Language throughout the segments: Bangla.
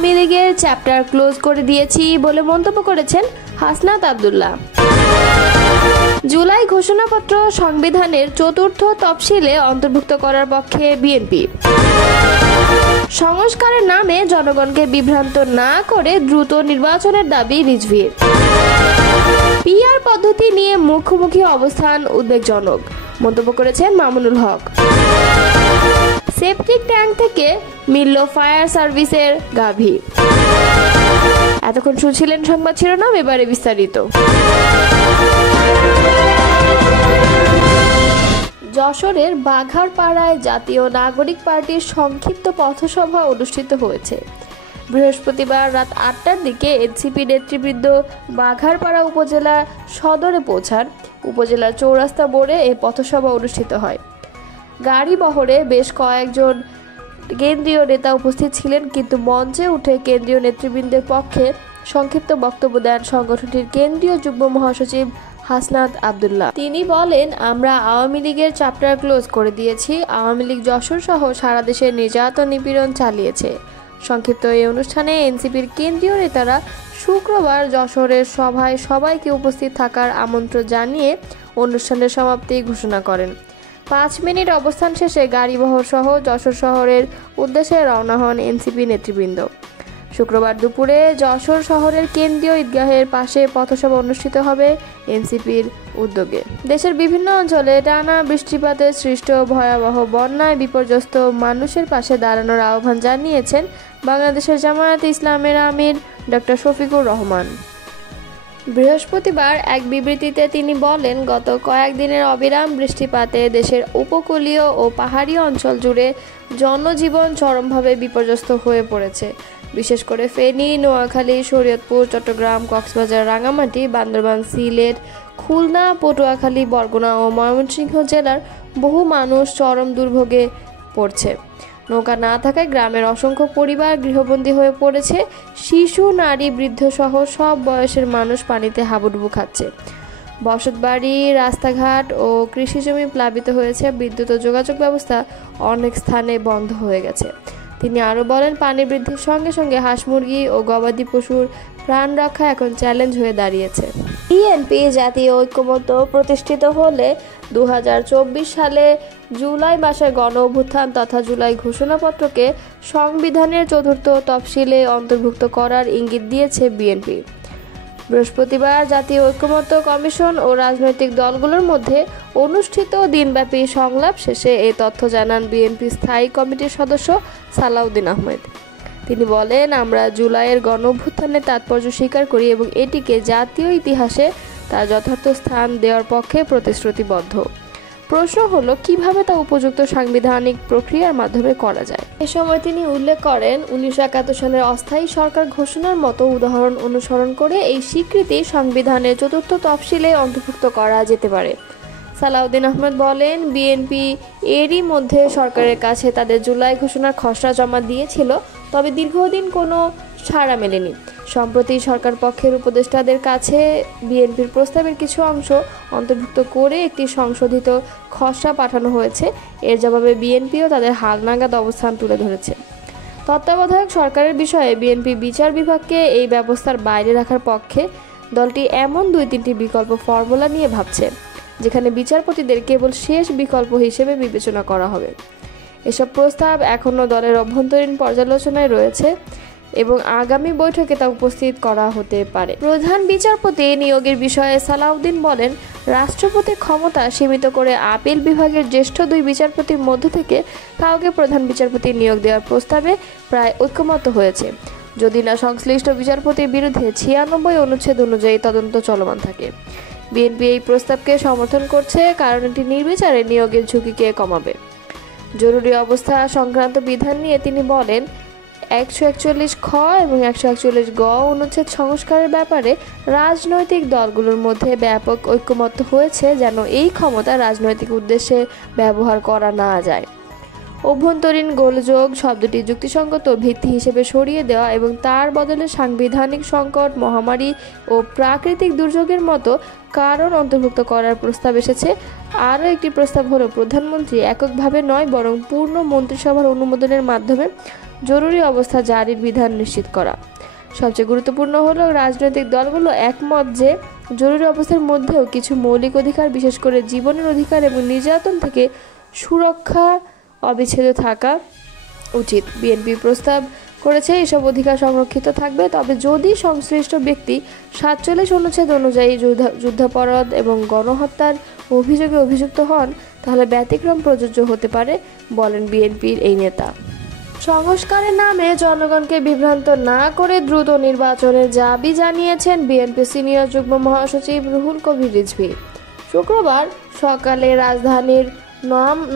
আওয়ামী লীগের চ্যাপ্টার ক্লোজ করে দিয়েছি বলে মন্তব্য করেছেন হাসনাত আব্দুল্লাহ। জুলাই ঘোষণাপত্র সংবিধানের চতুর্থ তফসিলে অন্তর্ভুক্ত করার পক্ষে বিএনপি। সংস্কারের নামে জনগণকে বিভ্রান্ত না করে দ্রুত নির্বাচনের দাবি রিজভীর। পিআর পদ্ধতি নিয়ে মুখোমুখি অবস্থান উদ্বেগজনক মন্তব্য করেছেন মামুনুল হক। সেপটিক ট্যাঙ্ক থেকে মিলল ফায়ার সার্ভিসের গাভী। এতক্ষণ শুনছিলেন সংবাদ শিরোনাম, এবারে বিস্তারিত। যশোরের বাঘারপাড়ায় জাতীয় নাগরিক পার্টির সংক্ষিপ্ত পথসভা অনুষ্ঠিত হয়েছে। বৃহস্পতিবার রাত 8টার দিকে এনসিপি নেতৃবৃন্দ বাঘারপাড়া উপজেলা সদরে পৌঁছান। উপজেলার চৌরাস্তা মোড়ে এই পথসভা অনুষ্ঠিত হয়। গাড়ি বহরে বেশ কয়েকজন কেন্দ্রীয় নেতা উপস্থিত ছিলেন, কিন্তু মঞ্চে উঠে কেন্দ্রীয় নেতৃবৃন্দের পক্ষে সংক্ষিপ্ত বক্তব্য দেন সংগঠনটির কেন্দ্রীয় যুগ্ম মহাসচিব হাসনাত আব্দুল্লাহ। তিনি বলেন, আমরা আওয়ামী লীগের চ্যাপ্টার ক্লোজ করে দিয়েছি। আওয়ামী লীগ যশোর সহ সারা দেশে নির্যাতন নিপীড়ন চালিয়েছে। সংক্ষিপ্ত এই অনুষ্ঠানে এনসিপির কেন্দ্রীয় নেতারা শুক্রবার যশোরের সভায় সবাইকে উপস্থিত থাকার আমন্ত্রণ জানিয়ে অনুষ্ঠানের সমাপ্তি ঘোষণা করেন। 5 মিনিট অবস্থান শেষে গাড়িবহর সহ যশোর শহরের উদ্দেশ্যে রওনা হন এনসিপি নেতৃবৃন্দ। শুক্রবার দুপুরে যশোর শহরের কেন্দ্রীয় ঈদগাহের পাশে পথসভা অনুষ্ঠিত হবে এনসিপির উদ্যোগে। দেশের বিভিন্ন অঞ্চলে টানা বৃষ্টিপাতে সৃষ্ট ভয়াবহ বন্যায় বিপর্যস্ত মানুষের পাশে দাঁড়ানোর আহ্বান জানিয়েছেন বাংলাদেশের জামায়াতে ইসলামের আমির ডক্টর শফিকুর রহমান। বৃহস্পতিবার এক বিবৃতিতে তিনি বলেন, গত কয়েকদিনের অবিরাম বৃষ্টিপাতে দেশের উপকূলীয় ও পাহাড়ি অঞ্চল জুড়ে জনজীবন চরমভাবে বিপর্যস্ত হয়ে পড়েছে। বিশেষ করে ফেনী, নোয়াখালী, শরীয়তপুর, চট্টগ্রাম, কক্সবাজার, রাঙামাটি, বান্দরবান, সিলেট, খুলনা, পটুয়াখালী, বরগুনা ও ময়মনসিংহ জেলার বহু মানুষ চরম দুর্ভোগে পড়ছে। নৌকা না থাকায় গ্রামের অসংখ্য পরিবার গৃহবন্দী হয়ে পড়েছে। শিশু, নারী, বৃদ্ধ সহ সব বয়সের মানুষ পানিতে হাবুডুবু খাচ্ছে। বসতবাড়ি, রাস্তাঘাট ও কৃষিজমি প্লাবিত হয়েছে। বিদ্যুৎ ও যোগাযোগ ব্যবস্থা অনেক স্থানে বন্ধ হয়ে গেছে। তিনি আরও বলেন, পানি বৃদ্ধির সঙ্গে সঙ্গে হাঁস, মুরগি ও গবাদি পশুর প্রাণ রক্ষা এখন চ্যালেঞ্জ হয়ে দাঁড়িয়েছে। বিএনপি জাতীয় ঐক্যমত্য প্রতিষ্ঠিত হলে 2024 সালে জুলাই মাসের গণ অভ্যুত্থান তথা জুলাই ঘোষণাপত্রকে সংবিধানের চতুর্থ তফসিলে অন্তর্ভুক্ত করার ইঙ্গিত দিয়েছে বিএনপি। বৃহস্পতিবার জাতীয় ঐক্যমত্য কমিশন ও রাজনৈতিক দলগুলোর মধ্যে অনুষ্ঠিত দিনব্যাপী সংলাপ শেষে এই তথ্য জানান বিএনপি স্থায়ী কমিটির সদস্য সালাউদ্দিন আহমেদ। তিনি বলেন, আমরা জুলাইয়ের গণ অভ্যুত্থানের তাৎপর্য স্বীকার করি এবং এটিকে জাতীয় ইতিহাসে তার যথার্থ স্থান দেওয়ার পক্ষে প্রতিশ্রুতিবদ্ধ। প্রশ্ন হলো, কিভাবে তা উপযুক্ত সাংবিধানিক প্রক্রিয়ার মাধ্যমে করা যায়। এ সময় তিনি উল্লেখ করেন, 1971 সালের অস্থায়ী সরকার ঘোষণার মতো উদাহরণ অনুসরণ করে এই স্বীকৃতি সংবিধানের চতুর্থ তফসিলে অন্তর্ভুক্ত করা যেতে পারে। সালাউদ্দিন আহমেদ বলেন, বিএনপি এরই মধ্যে সরকারের কাছে তাদের জুলাই ঘোষণার খসড়া জমা দিয়েছিল, তবে দীর্ঘদিন কোনো সাড়া মেলেনি। সম্প্রতি সরকার পক্ষের উপদেষ্টাদের কাছে বিএনপির প্রস্তাবের কিছু অংশ অন্তর্ভুক্ত করে একটি সংশোধিত খসড়া পাঠানো হয়েছে। এর জবাবে বিএনপিও তাদের হালনাগাদ অবস্থান তুলে ধরেছে। তত্ত্বাবধায়ক সরকারের বিষয়ে বিএনপি বিচার বিভাগকে এই ব্যবস্থার বাইরে রাখার পক্ষে। দলটি এমন 2-3টি বিকল্প ফর্মুলা নিয়ে ভাবছে, যেখানে বিচারপতিদের কেবল শেষ বিকল্প হিসেবে বিবেচনা করা হবে। এসব প্রস্তাব এখনও দলের অভ্যন্তরীণ পর্যালোচনায় রয়েছে এবং আগামী বৈঠকে তা উপস্থিত করা হতে পারে। প্রধান বিচারপতি নিয়োগের বিষয়ে সালাউদ্দিন বলেন, রাষ্ট্রপতির ক্ষমতা সীমিত করে আপিল বিভাগের জ্যেষ্ঠ 2 বিচারপতির মধ্য থেকে কাউকে প্রধান বিচারপতি নিয়োগ দেওয়ার প্রস্তাবে প্রায় ঐকমত্য হয়েছে, যদি না সংশ্লিষ্ট বিচারপতির বিরুদ্ধে 96 অনুচ্ছেদ অনুযায়ী তদন্ত চলমান থাকে। বিএনপি এই প্রস্তাবকে সমর্থন করছে কারণ এটি নির্বিচারে নিয়োগের ঝুঁকিকে কমাবে। জরুরি অবস্থা সংক্রান্ত বিধান নিয়ে তিনি বলেন, 141 খ এবং 141 গ অনুচ্ছেদ সংস্কারের ব্যাপারে রাজনৈতিক দলগুলোর মধ্যে ব্যাপক ঐকমত্য হয়েছে যেন এই ক্ষমতা রাজনৈতিক উদ্দেশ্যে ব্যবহার করা না যায়। অভ্যন্তরীণ গোলযোগ শব্দটি যুক্তিসঙ্গত ভিত্তি হিসেবে সরিয়ে দেওয়া এবং তার বদলে সাংবিধানিক সংকট, মহামারী ও প্রাকৃতিক দুর্যোগের মতো কারণ অন্তর্ভুক্ত করার প্রস্তাব এসেছে। আরও একটি প্রস্তাব হলো প্রধানমন্ত্রী এককভাবে নয় বরং পূর্ণ মন্ত্রিসভার অনুমোদনের মাধ্যমে জরুরি অবস্থা জারির বিধান নিশ্চিত করা। সবচেয়ে গুরুত্বপূর্ণ হলো রাজনৈতিক দলগুলো একমত যে জরুরি অবস্থার মধ্যেও কিছু মৌলিক অধিকার, বিশেষ করে জীবনের অধিকার এবং নির্যাতন থেকে সুরক্ষা অবিচ্ছেদ্য থাকা উচিত। বিএনপি প্রস্তাব করেছে এসব অধিকার সংরক্ষিত থাকবে, তবে যদি সংশ্লিষ্ট ব্যক্তি 47 অনুচ্ছেদ অনুযায়ী যুদ্ধাপরাধ এবং গণহত্যার অভিযোগে অভিযুক্ত হন তাহলে ব্যতিক্রম প্রযোজ্য হতে পারে, বলেন বিএনপির এই নেতা। সংস্কারের নামে জনগণকে বিভ্রান্ত না করে দ্রুত নির্বাচনের দাবি জানিয়েছেন বিএনপি সিনিয়র যুগ্ম মহাসচিব রুহুল কবির রিজভী। শুক্রবার সকালে রাজধানীর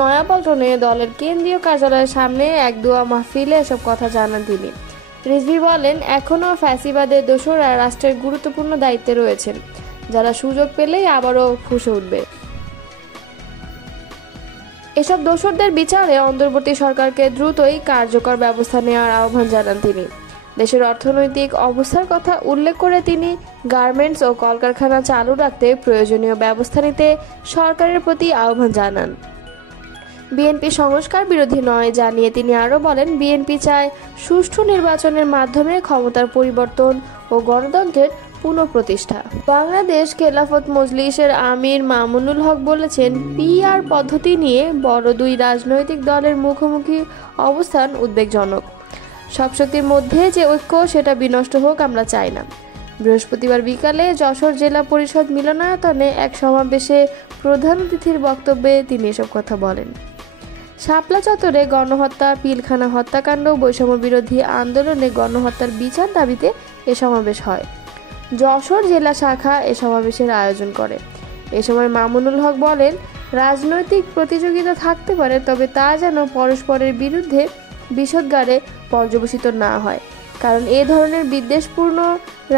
নয়াপল্টনে দলের কেন্দ্রীয় কার্যালয়ের সামনে এক দোয়া মাহফিলে এসব কথা জানান তিনি। রিজভী বলেন, এখনও ফ্যাসিবাদের দোসররা রাষ্ট্রের গুরুত্বপূর্ণ দায়িত্বে রয়েছেন, যারা সুযোগ পেলেই আবারও ফুঁসে উঠবে। এসব দোসরদের বিচারে অন্তর্বর্তী সরকারকে দ্রুতই কার্যকর ব্যবস্থা নেওয়ার আহ্বান জানান তিনি। দেশের অর্থনৈতিক অবস্থার কথা উল্লেখ করে তিনি গার্মেন্টস ও কলকারখানা চালু রাখতে প্রয়োজনীয় ব্যবস্থা নিতে সরকারের প্রতি আহ্বান জানান। বিএনপি সংস্কার বিরোধী নয় জানিয়ে তিনি আরও বলেন, বিএনপি চায় সুষ্ঠু নির্বাচনের মাধ্যমে ক্ষমতার পরিবর্তন ও গণতন্ত্রের পুনঃপ্রতিষ্ঠা। বাংলাদেশ খেলাফত মজলিসের আমির মামুনুল হক বলেছেন, পিআর পদ্ধতি নিয়ে বড় দুই রাজনৈতিক দলের মুখোমুখি অবস্থান উদ্বেগজনক। সব শক্তির মধ্যে যে ঐক্য, সেটা বিনষ্ট হোক আমরা চাই না। বৃহস্পতিবার বিকালে যশোর জেলা পরিষদ মিলনায়তনে এক সমাবেশে প্রধান অতিথির বক্তব্যে তিনি এসব কথা বলেন। শাপলা চত্বরে গণহত্যা, পিলখানা হত্যাকাণ্ড, বৈষম্য বিরোধী আন্দোলনে গণহত্যার বিচার দাবিতে এ সমাবেশ হয়। যশোর জেলা শাখা এ সমাবেশের আয়োজন করে। এ সময় মামুনুল হক বলেন, রাজনৈতিক প্রতিযোগিতা থাকতে পারে, তবে তা যেন পরস্পরের বিরুদ্ধে বিষোদ্গারে পর্যবসিত না হয়, কারণ এ ধরনের বিদ্বেষপূর্ণ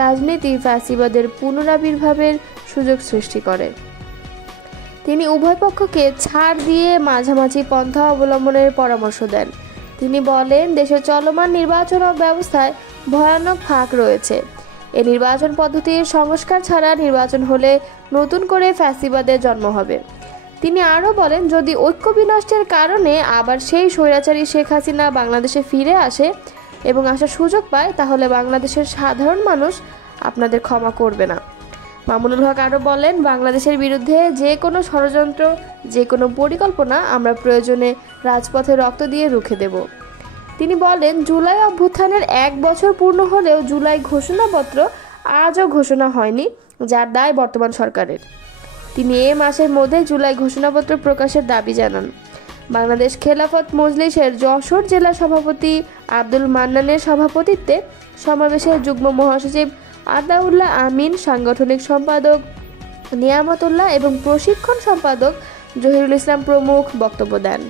রাজনীতি ফ্যাসিবাদের পুনরাবির্ভাবের সুযোগ সৃষ্টি করে। তিনি উভয় পক্ষকে ছাড় দিয়ে মাঝামাঝি পন্থা অবলম্বনের পরামর্শ দেন। তিনি বলেন, দেশের চলমান নির্বাচন ব্যবস্থায় ভয়ানক ফাঁক রয়েছে। এ নির্বাচন পদ্ধতির সংস্কার ছাড়া নির্বাচন হলে নতুন করে ফ্যাসিবাদের জন্ম হবে। তিনি আরও বলেন, যদি ঐক্য বিনষ্টের কারণে আবার সেই স্বৈরাচারী শেখ হাসিনা বাংলাদেশে ফিরে আসে এবং আসার সুযোগ পায়, তাহলে বাংলাদেশের সাধারণ মানুষ আপনাদের ক্ষমা করবে না। মামুনুল হক আরও বলেন, বাংলাদেশের বিরুদ্ধে যে কোনো ষড়যন্ত্র, যে কোনো পরিকল্পনা আমরা প্রয়োজনে রাজপথে রক্ত দিয়ে রুখে দেব। তিনি বলেন, জুলাই অভ্যুত্থানের 1 বছর পূর্ণ হলেও জুলাই ঘোষণাপত্র আজও ঘোষণা হয়নি, যার দায় বর্তমান সরকারের। তিনি এ মাসের মধ্যে জুলাই ঘোষণাপত্র প্রকাশের দাবি জানান। বাংলাদেশ খেলাফত মজলিসের যশোর জেলা সভাপতি আব্দুল মান্নানের সভাপতিত্বে সমাবেশে যুগ্ম মহাসচিব আতাউল্লাহ আমিন, সাংগঠনিক সম্পাদক নিয়ামতুল্লাহ এবং প্রশিক্ষণ সম্পাদক জহিরুল ইসলাম প্রমুখ বক্তব্য দেন।